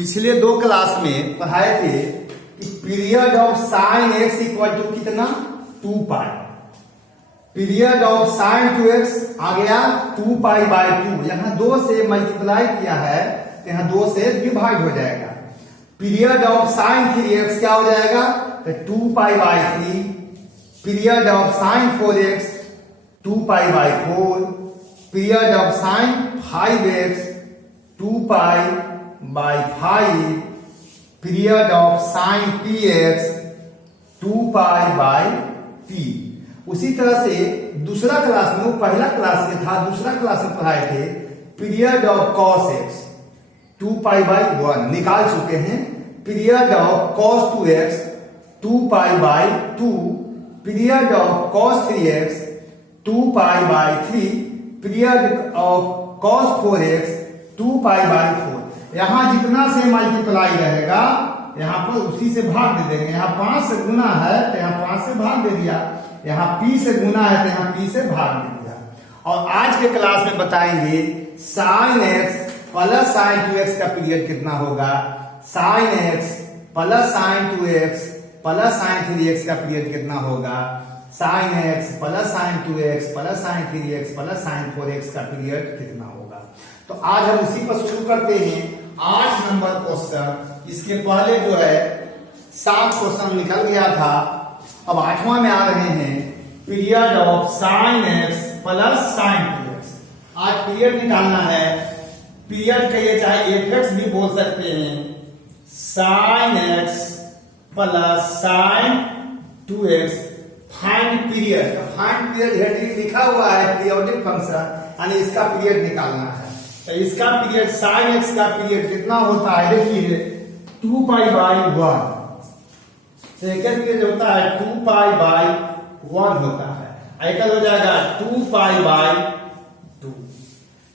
पिछले दो क्लास में पढ़ाए थे कि period of sine x equal to कितना 2 pi. Period of sine 2x आ गया 2 पाई बाय 2। यहां 2 से मल्टीप्लाई किया है तो यहां 2 से डिवाइड हो जाएगा। पीरियड ऑफ साइन 3x क्या हो जाएगा तो 2 pi by 3। Period of sign 4x 2 pi by 4। Period of sign 5x 2 pi by 5। Period of sign px 2 pi by p। उसी तरह से दूसरा क्लास में, पहला क्लास में था, दूसरा क्लास में पढ़ाए थे period of cos x 2 pi by 1 निकाल चुके हैं। Period of cos 2x 2 pi by 2। Period of cos 3x 2 pi by 3। Period of cos 4x 2 pi by 4। यहां जितना से मल्टीप्लाई रहेगा यहां पर उसी से भाग दे देंगे। यहां 5 से गुना है तो यहां 5 से भाग दे दिया। यहां p से गुना है तो यहां p से भाग दे दिया। और आज के क्लास में बताएंगे sign x plus sine 2x का पीरियड कितना होगा। Sine x plus sine 2x plus sine 3x का पीरियड कितना होगा। Sine x plus sine 2x plus sine 3x plus sine 4x का पीरियड कितना होगा। तो आज हम उसी पर शुरू करते हैं 8 नंबर क्वेश्चन। इसके पहले जो है 7 क्वेश्चन निकल गया था, अब 8वां में आ रहे हैं period of sign x plus sine 2x। आज पीरियड निकालना है। पीरियड कहिए चाहे fx भी बोल सकते हैं। Sine x plus sine 2x find period. Find period heading लिखा हुआ है पीरियोडिक फंक्शन, यानी इसका पीरियड निकालना है। तो इसका पीरियड साइन एक्स का पीरियड कितना होता है देखिए 2 पाई बाय 1। सेकंड पीरियड होता है 2 पाई बाय 1 होता है। एकल हो जाएगा 2 पाई बाय 2।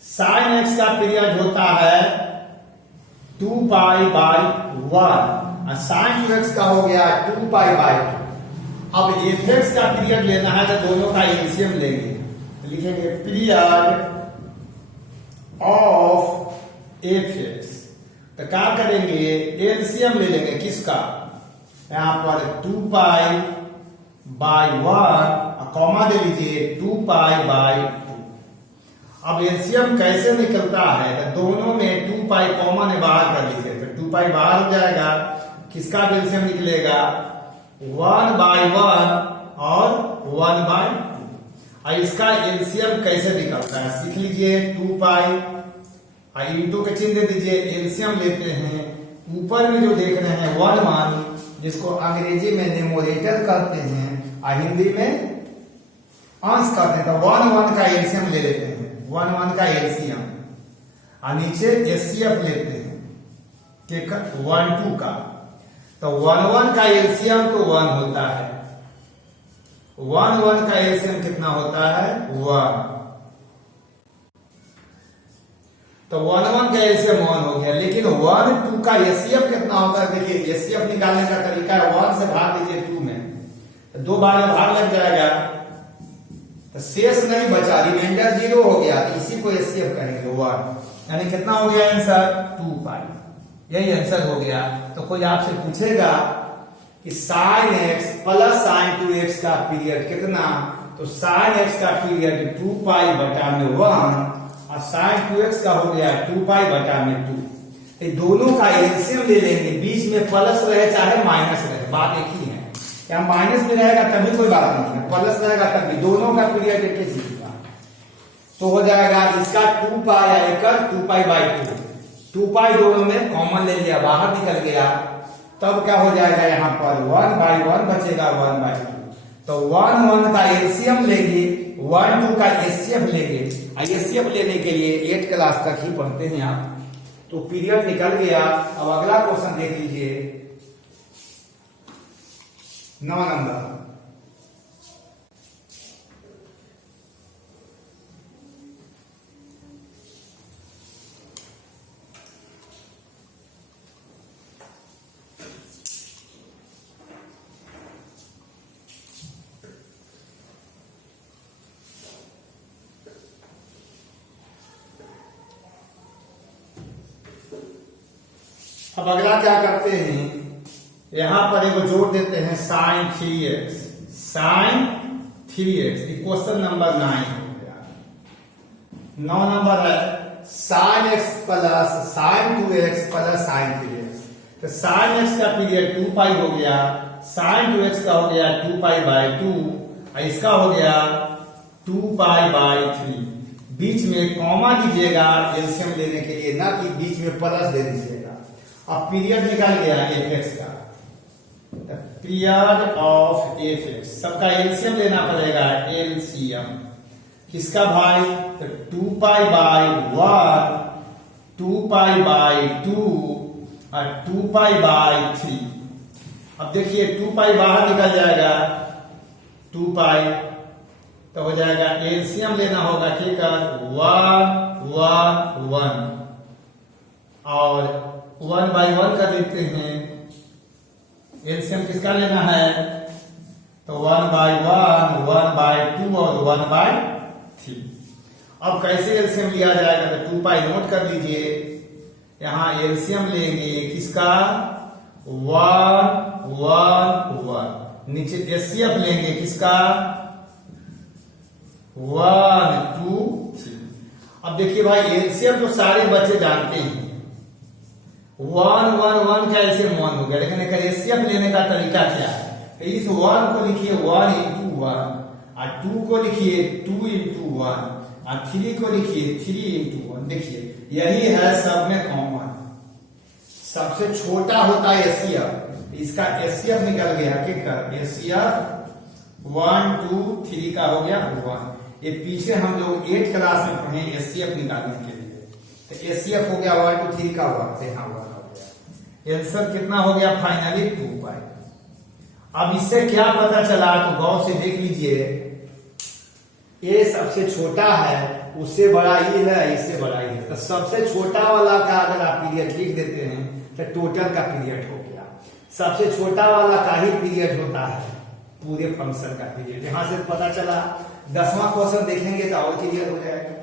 साइन एक्स का पीरियड होता है 2 पाई बाय 1 और साइन 2x का हो गया 2 पाई बाय 2। अब fx का पीरियड लेना है तो दोनों का एलसीएम लेंगे। तो लिखेंगे पीरियड ऑफ fx। तो क्या करेंगे एलसीएम ले लेंगे किसका, यहां पर 2 पाई बाय 1 और कॉमा दे लीजिए 2 पाई बाय 2। अब एलसीएम कैसे निकलता है तो दोनों में 2 पाई कॉमन है बाहर कर लीजिए तो 2 पाई बाहर हो जाएगा। किसका एलसीएम निकलेगा 1 बाय 1 और 1 बाय 2। और इसका एलसीएम कैसे निकलता है सीख लीजिए। 2 पाई इंटू के चिन्ह दे दीजिए। एलसीएम लेते हैं ऊपर में जो देख रहे हैं 1 1 जिसको अंग्रेजी में न्यूमरेटर कहते हैं और हिंदी में अंश कहते हैं। तो 1 1 का एलसीएम ले लेते हैं। 1 1 का एलसीएम और नीचे एचसीएफ लेते हैं के 1 2 का। तो 1 1 का एलसीएम तो 1 होता है। 1 1 का एलसीएम कितना होता है 1। तो 1 1 का एलसीएम 1 हो गया। लेकिन 1 2 का एचसीएफ कितना होता है देखिए। एचसीएफ निकालने का तरीका है 1 से भाग दीजिए 2 में तो 2 बार में भाग लग जाएगा तो शेष नहीं बचा, रिमाइंडर 0 हो गया। तो इसी को एचसीएफ कहेंगे 1। यानी कितना हो गया आंसर 2 पाई। यही आंसर हो गया। तो कोई आपसे पूछेगा कि sign x plus sine 2x का पीरियड कितना, तो साइन x का पीरियड 2 पाई बटा में 1 और साइन 2x का हो गया 2 पाई बटा में 2। ये दोनों का एलसीएम ले लेंगे। बीच में प्लस रहे चाहे माइनस रहे बात एक ही है। या माइनस में रहेगा तभी कोई बात नहीं है, प्लस रहेगा तभी। दोनों का पीरियड एक ही चीज का तो हो जाएगा इसका 2 पाई या एक 2 पाई बाय 2। 2 पाई दोनों में कॉमन ले लिया बाहर निकल गया। तब क्या हो जाएगा यहाँ पर 1 बाय 1 बचेगा 1 बाय 2। तो 1 1 का एलसीएम लेंगे 1 2 का एचसीएफ लेंगे। एचसीएफ लेने के लिए 8 क्लास तक ही पढ़ते हैं आप। तो पीरियड निकल गया। अब अगला क्वेश्चन देख लीजिए 9 नंबर। अब अगला क्या करते हैं, यहां पर एक जोड़ देते हैं sign 3x, sign 3x। Question number 9 हो गया। 9 नंबर है sine x plus sine 2x plus sine 3x। तो साइन x का पीरियड 2 पाई हो गया, साइन 2x का हो गया 2 पाई बाई 2, और इसका हो गया 2 पाई बाई 3। बीच में कॉमा दीजिएगा एलसीएम लेने के लिए, ना कि बीच में प्लस दे दीजिएगा। अब पीरियड निकाल गया fx का, पीरियड ऑफ fx, सबका एलसीएम लेना पड़ेगा, एलसीएम किसका भाई, तो 2 पाई बाई 1, 2 पाई बाई 2 और 2 पाई बाई 3। अब देखिए 2 पाई बाहर निकल जाएगा, 2 पाई तो हो जाएगा, एलसीएम लेना होगा, ठीक है, 1 1 1 और 1 बाई 1 कर देते हैं। एलसीएम किसका लेना है, तो 1 बाई 1, 1 बाई 2 और 1 बाई 3। अब कैसे एलसीएम लिया जाएगा, तो 2 पाई नोट कर लीजिए, यहां एलसीएम लेंगे किसका, 1 1 1, नीचे एचसीएफ लेंगे किसका, 1 2 3। अब देखिए भाई एलसीएम तो सारे बच्चे जानते हैं, 1 1 1 का एलसीएम 1 हो गया, लेकिन एचसीएफ लेने का तरीका क्या है, तो इस 1 को लिखिए 1 into 1 और 2 को लिखिए 2 into 1 और 3 को लिखिए 3 into 1। देखिए यही है सब में कॉमन, सबसे छोटा होता है एचसीएफ, इसका एचसीएफ निकल गया, ठीक है, एचसीएफ 1 2 3 का हो गया 1। ये पीछे हम लोग 8 क्लास में पढ़े एचसीएफ निकालने के लिए, तो एचसीएफ हो गया 1 2 3 का हुआ, यहाँ 1 हो गया। आंसर कितना हो गया फाइनली, 2 पाई। अब इससे क्या पता चला, तो गौर से देख लीजिए, ये सबसे छोटा है, उससे बड़ा ये है, इससे बड़ा ये है, तो सबसे छोटा वाला का अगर आप पीरियड लिख देते हैं तो टोटल का पीरियड हो गया। सबसे छोटा वाला का ही पीरियड होता है पूरे फंक्शन का पीरियड, यहां से पता चला। 10वां क्वेश्चन देखेंगे तो और क्लियर हो जाएगा।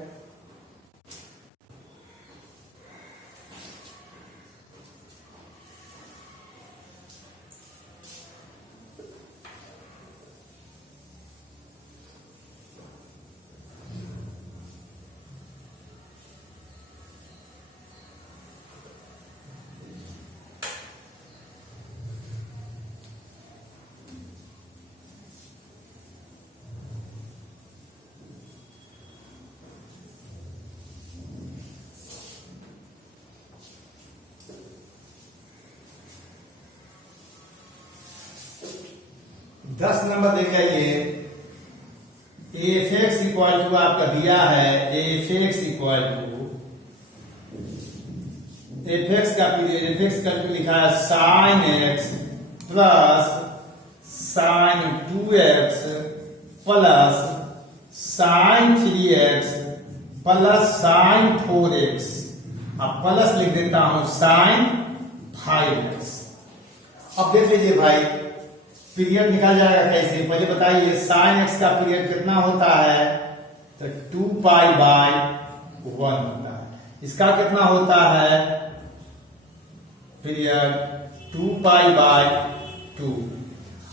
दस नंबर देखिए, एफ एक्स इक्वल टू आपका दिया है, f x equal to, f x का लिखा है sine x plus sine 2x plus sine 3x plus sine 4x, अब प्लस लिख देता हूं साइन 5x। अब देख लीजिए भाई पीरियड निकाल जाएगा कैसे, पहले बताइए साइन एक्स का पीरियड कितना होता है, तो 2 पाई बाई 1 होता है। इसका कितना होता है पीरियड, 2 पाई बाई 2,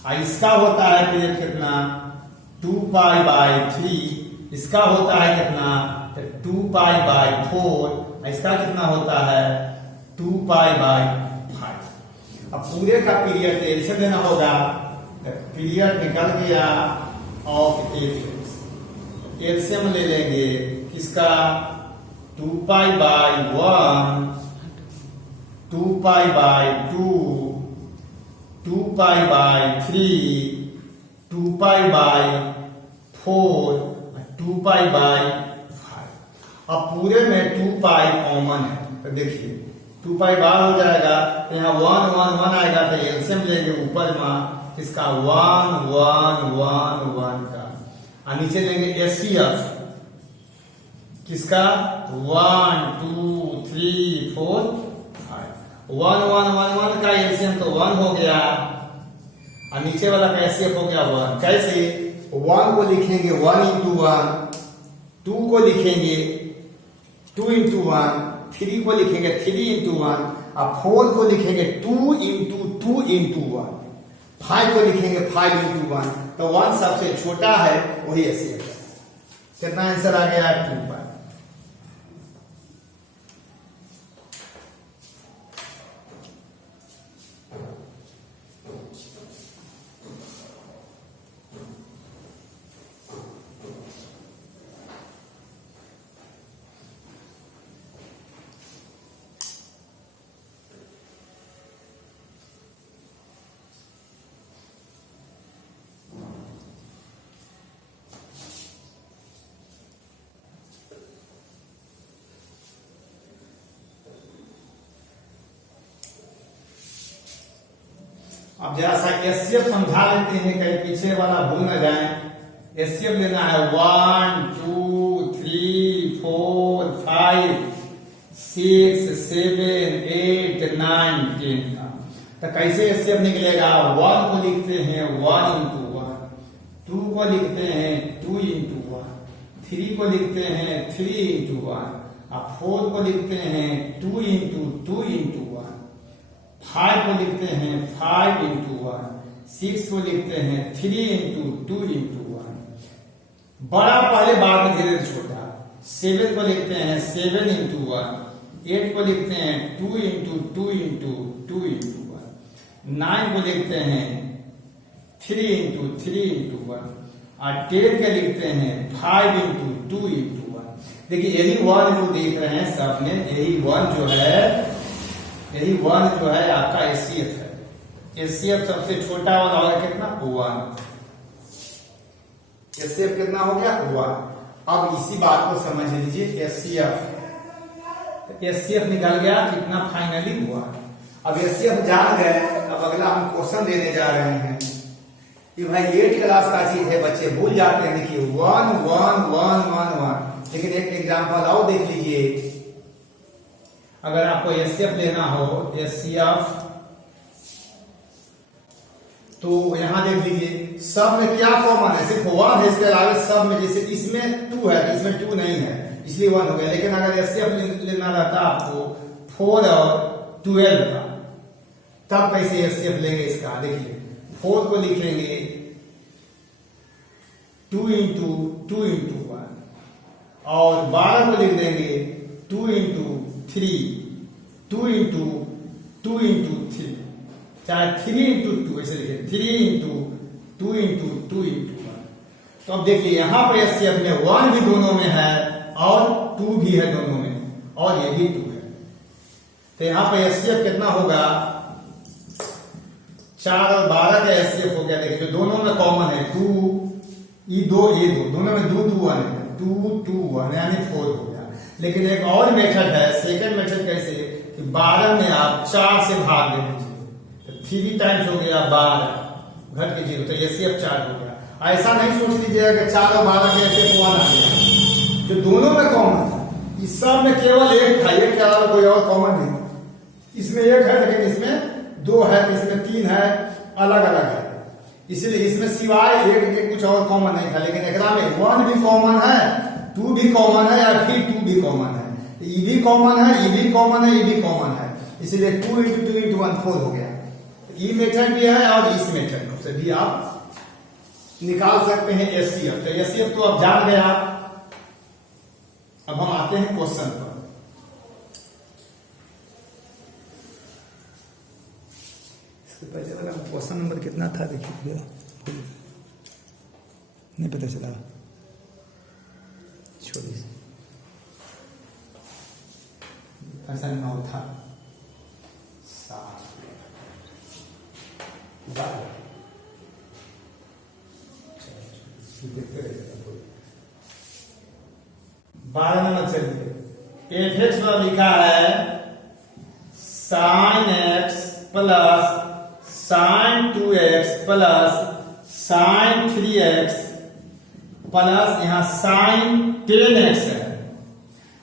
और इसका होता है पीरियड कितना, 2 पाई बाई 3, इसका होता है कितना, तो 2 पाई बाई 4, इसका कितना होता है 2 पाई बाई 5। अब पूरे का पीरियड एलसीएम लेना होगा, पीरियड निकल गया ऑफ एलसीएम ले लेंगे किसका, 2 pi by 1, 2 pi by 2, 2 pi by 3, 2 pi by 4, 2 pi by 5। अब पूरे में 2 पाई कॉमन है, तो देखिए 2 पाई बाहर हो जाएगा, तो यहाँ 1 1 1 आएगा, तो एलसीएम लेंगे ऊपर में इसका 1 1 1 1 का, और नीचे लेंगे एचसीएफ किसका, 1 2 3 4 5। 1 1 1 1 का एलसीएम तो 1 हो गया, और नीचे वाला का एचसीएफ हो गया 1। कैसे, 1 को लिखेंगे 1 into 1, 2 को लिखेंगे 2 into 1 3 को लिखेंगे 3 इंटू 1, और 4 को लिखेंगे 2 इंटू 2 इंटू 1, 5 को लिखेंगे 5 इंटू 1, तो 1 सबसे छोटा है, वही एचसीएफ है। कितना आंसर आ गया? 2 पाई। अब जरा सा एचसीएफ समझा लेते हैं, कहीं पीछे वाला भूल न जाए। एचसीएफ लेना है 1 2 3 4 5 6 7 8 9 10 का। तो कैसे एचसीएफ निकलेगा? 1 को लिखते हैं 1 इंटू 1, 2 को लिखते हैं 2 इंटू 1, 3 को लिखते हैं 3 इंटू 1, और 4 को लिखते हैं 2 इंटू 2 इंटू 1, 5 को लिखते हैं 5 इंटू 1, 6 को लिखते हैं 3 इंटू 2 इंटू 1, बड़ा पहले बाद में धीरे धीरे छोटा। 7 को लिखते हैं 7 इंटू 1, 8 को लिखते हैं 2 इंटू 2 इंटू 2 इंटू 1, 9 को लिखते हैं 3 इंटू 3 इंटू 1, और 10 के लिखते हैं 5 इंटू 2 इंटू 1। देखिए यही 1 जो देख रहे हैं सब में, यही 1 जो है आपका एचसीएफ है। एचसीएफ सबसे छोटा वाला होगा कितना? 1। एचसीएफ कितना हो गया? 1। अब इसी बात को समझ लीजिए, एचसीएफ निकल गया कितना फाइनली? 1। अब एचसीएफ जान गए, अब अगला हम क्वेश्चन देने जा रहे हैं कि भाई 8 क्लास का चीज है, बच्चे भूल जाते हैं। देखिए 1 1 1 1 1, लेकिन एक एग्जाम्पल और देख लीजिए। अगर आपको एचसीएफ लेना हो, एचसीएफ, तो यहां देख लीजिए सब में क्या कॉमन है? सिर्फ 1 है, इसके अलावा सब में, जैसे इसमें 2 है, इसमें 2 नहीं है, इसलिए 1 हो गया। लेकिन अगर एचसीएफ लेना रहता आपको 4 और 12 का, तब कैसे एचसीएफ लेंगे इसका? देखिए 4 को लिखेंगे 2 इंटू 2 इंटू 1, और 12 को लिख देंगे 2 इंटू 3, 2 इंटू 2 इंटू 3, चाहे 3 इंटू 2 ऐसे लिखे, 3 इंटू 2 इंटू 2 इंटू 1। तो अब देखिए यहां पर एचसीएफ में 1 भी दोनों में है और 2 भी है दोनों में, और ये भी 2 है। तो यहां पर एचसीएफ कितना होगा? 4 और 12 का एचसीएफ हो गया। देखिए दोनों में कॉमन है 2, ये 2 दोनों में 2 2 1 है, 2 2 1 यानी 4 हो गया। लेकिन एक और मेथड है, सेकंड मेथड कैसे? कि 12 में आप 4 से भाग दे दीजिए, तो 3 टाइम्स हो गया 12, घट के 0, तो एचसीएफ 4 हो गया। ऐसा नहीं सोच लीजिएगा कि 4 और 12 के एचसीएफ 1 आ गया, जो दोनों में कॉमन था। इस सब में केवल एक था, एक के अलावा कोई और कॉमन नहीं। इसमें 1 है, लेकिन इसमें 2 है, इसमें 3 है, अलग अलग है, इसलिए इसमें सिवाय 1 के कुछ और कॉमन नहीं था। लेकिन एकरा में 1 भी कॉमन है, 2 भी कॉमन है, या फिर 2 भी कॉमन है, ये भी कॉमन है, ये भी कॉमन है, ये भी कॉमन है, इसलिए 2 इंटू 2 इंटू 1 4 हो गया। ये मेथड भी है, और इस मेथड से भी आप निकाल सकते हैं एचसीएफ। तो एचसीएफ तो आप जान गए आप। अब हम आते हैं क्वेश्चन पर। इसके पहले वाला क्वेश्चन नंबर कितना था देखिए, नहीं पता चला, छोड़िए। क्वेश्चन 9 था 7 12 नंबर। चलिए एफ एक्स पर लिखा है sine x plus sine 2x plus sine 3x plus यहाँ साइन 10x है।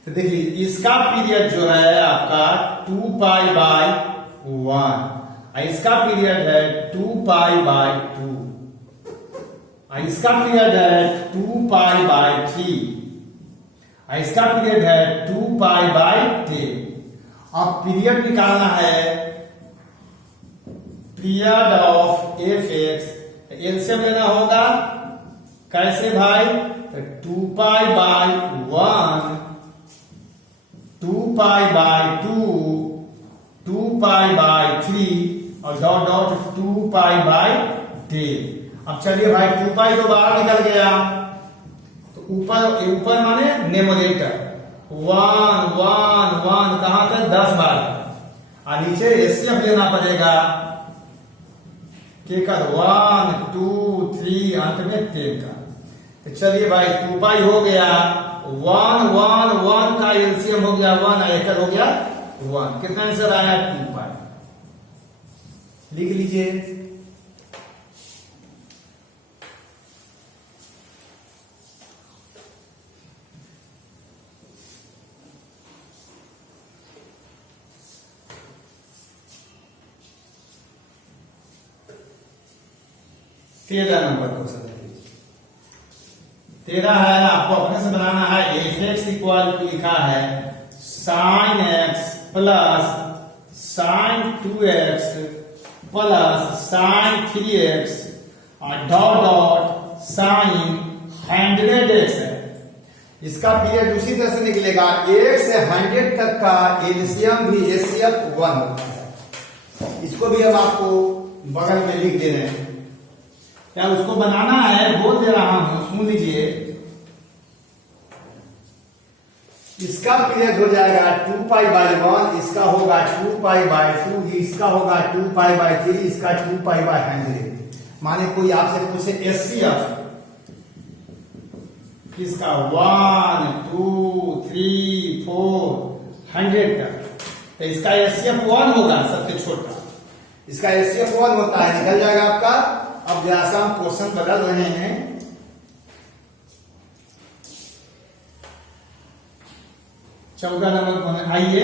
तो देखिए इसका पीरियड जो है आपका 2 पाई बाय 1, इसका पीरियड है 2 पाई बाय 2, इसका पीरियड है 2 पाई बाय 3, इसका पीरियड है 2π/10। अब पीरियड निकालना है, period of F x, LCM लेना होगा। कैसे भाई? तो 2π/1, 2π/2, 2π/3 और डॉट डॉट 2π/10। अब चलिए भाई 2π तो बाहर निकल गया, तो ऊपर ऊपर माने न्यूमरेटर 1 1 1 कहां तक 10 बार, और नीचे एचसीएफ लेना पड़ेगा के कर 1 2 3 अंत में 10 का। तो चलिए भाई 2π हो गया, 1 1 1 का एलसीएम हो गया 1 और एक हो गया 1। कितना आंसर आया? 2π। लिख लीजिए। तेरह नंबर क्वेश्चन देखिए। 13 है, आपको अपने से बनाना है। एफ एक्स इक्वल टू लिखा है sine x plus sine 2x plus sine 3x और डॉट डॉट साइन 100x है। इसका पीरियड उसी तरह से निकलेगा, 1 से 100 तक का एलसीएम भी एचसीएफ 1 होता है। इसको भी अब आपको बगल में लिख दे रहे हैं, क्या उसको बनाना है, बोल दे रहा हूं, सुन लीजिए। इसका पीरियड हो जाएगा 2π/1, इसका होगा 2π/2, इसका होगा 2π/3, इसका 2π/100। माने कोई आपसे पूछे एचसीएफ इसका 1 2 3 4 100 तक, तो इसका एचसीएफ 1 होगा सबसे छोटा, इसका एचसीएफ 1 होता है, निकल जाएगा आपका। अब जैसा हम क्वेश्चन बदल रहे हैं, चौदह नंबर कौन है? आइए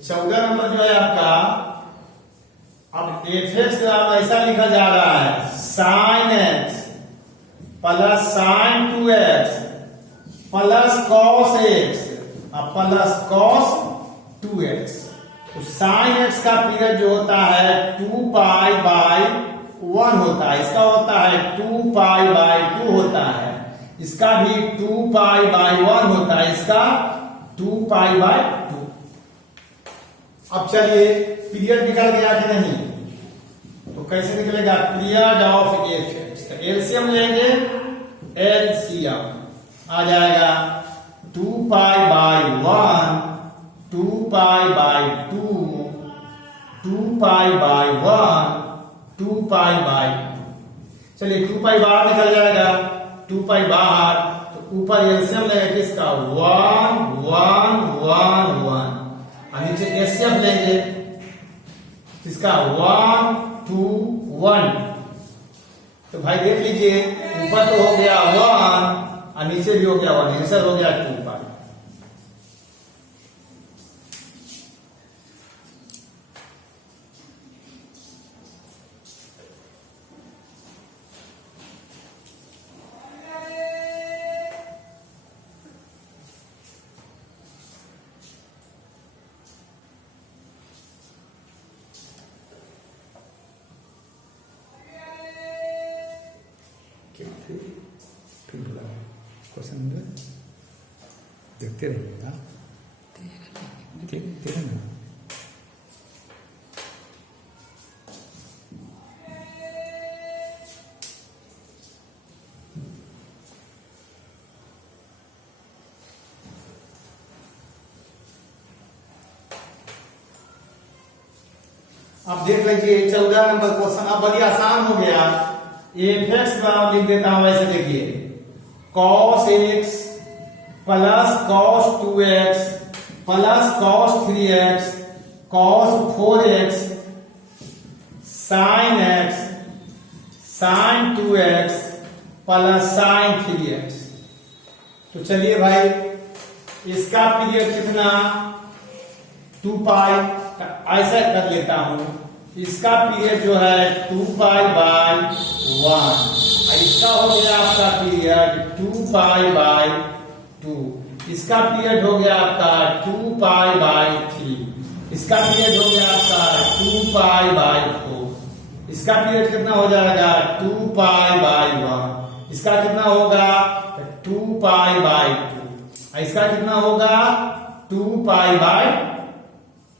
14 नंबर जो है आपका, अब एफ एक्स ऐसा लिखा जा रहा है sine x plus sine 2x plus cos x plus cos 2x। तो साइन एक्स का पीरियड जो होता है 2π/1 होता है, इसका होता है 2π/2 होता है, इसका भी 2π/1 होता है, इसका 2π/2। अब चलिए पीरियड निकल गया कि नहीं, तो कैसे निकलेगा? Period of F x, LCM लेंगे, एलसीएम आ जाएगा 2π/1 2π/2 2π/1 2π/2। चलिए 2π बाहर निकल जाएगा, 2π बाहर, तो ऊपर एलसीएम लेंगे किसका? 1 1 1 1 और नीचे एचसीएफ लेंगे किसका? 1 2 1। तो भाई देख लीजिए, ऊपर तो हो गया 1 और नीचे भी हो गया 1, आंसर हो गया 2π। फिर बोला क्वेश्चन देखते रहिएगा। तेरह ना, अब देख लीजिए 14 नंबर क्वेश्चन। अब बड़ी आसान हो गया, एफ एक्स लिख देता हूं वैसे, देखिए cos x plus cos 2x plus cos 3x cos 4x sin x sin 2x plus sin 3x। तो चलिए भाई इसका पीरियड कितना? 2π। ऐसा कर लेता हूं, इसका पीरियड जो है 2 पाई बाय 1, इसका हो गया आपका पीरियड 2 पाई बाय 2, इसका पीरियड हो गया आपका 2 पाई बाय 3, इसका पीरियड हो गया आपका 2 पाई बाय 4, इसका पीरियड कितना हो जाएगा 2 पाई बाय 1, इसका कितना होगा 2 पाई बाय 2, इसका कितना होगा 2 पाई बाय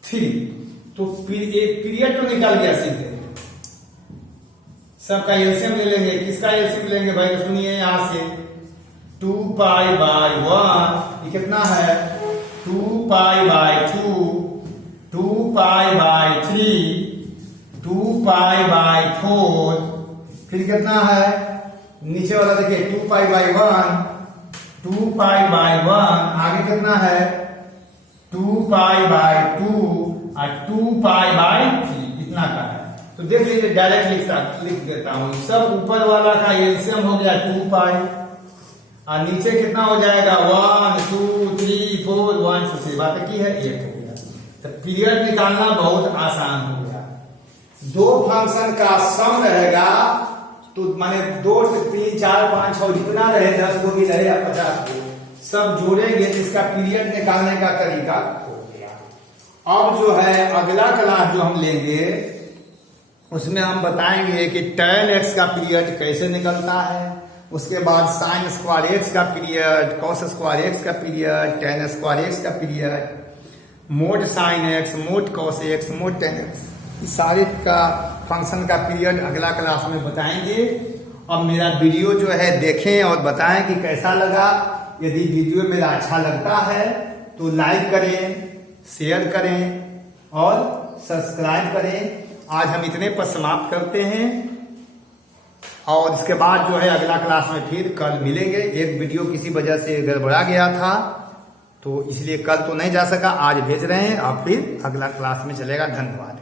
3। तो एक पीरियड तो निकल गया सीधे। सबका एलसीएम ले लेंगे। किसका एलसीएम लेंगे भाई, तो सुनिए यहां से 2 पाई बाय 1 ये कितना है 2 pi by 2, 2 pi by 3, 2 pi by 4, फिर कितना है नीचे वाला देखिए 2 पाई बाय 1, 2 पाई बाय 1, आगे कितना है 2 पाई बाय 2 और 2 पाई बाय 3, इतना का है। तो देख लीजिए डायरेक्ट लिख देता हूं। सब ऊपर वाला का एलसीएम हो गया 2 पाई और नीचे कितना हो जाएगा 1 2 3 4 1 2 3, बात की है 1 हो गया। तो पीरियड निकालना बहुत आसान हो गया। दो फंक्शन का सम रहेगा तो माने 2 से 3 4 5 6 जितना रहे 10 को भी रहे या 50 को सब जोड़ेंगे, जिसका पीरियड निकालने का तरीका हो गया। अब जो है अगला क्लास जो हम लेंगे उसमें हम बताएंगे कि tan x का पीरियड कैसे निकलता है, उसके बाद sin स्क्वायर x का पीरियड, cos स्क्वायर x का पीरियड, tan स्क्वायर x का period, mode sin x, mode cos x, mode tan x, इस सारे का फंक्शन का पीरियड अगला क्लास में बताएंगे। अब मेरा वीडियो जो है देखें और बताएं कि कैसा लगा। यदि वीडियो मेरा अच्छा लगता है तो लाइक करें, शेयर करें और सब्सक्राइब करें। आज हम इतने पर समाप्त करते हैं और इसके बाद जो है अगला क्लास में फिर कल मिलेंगे। एक वीडियो किसी वजह से गड़बड़ा गया था तो इसलिए कल तो नहीं जा सका, आज भेज रहे हैं और फिर अगला क्लास में चलेगा। धन्यवाद।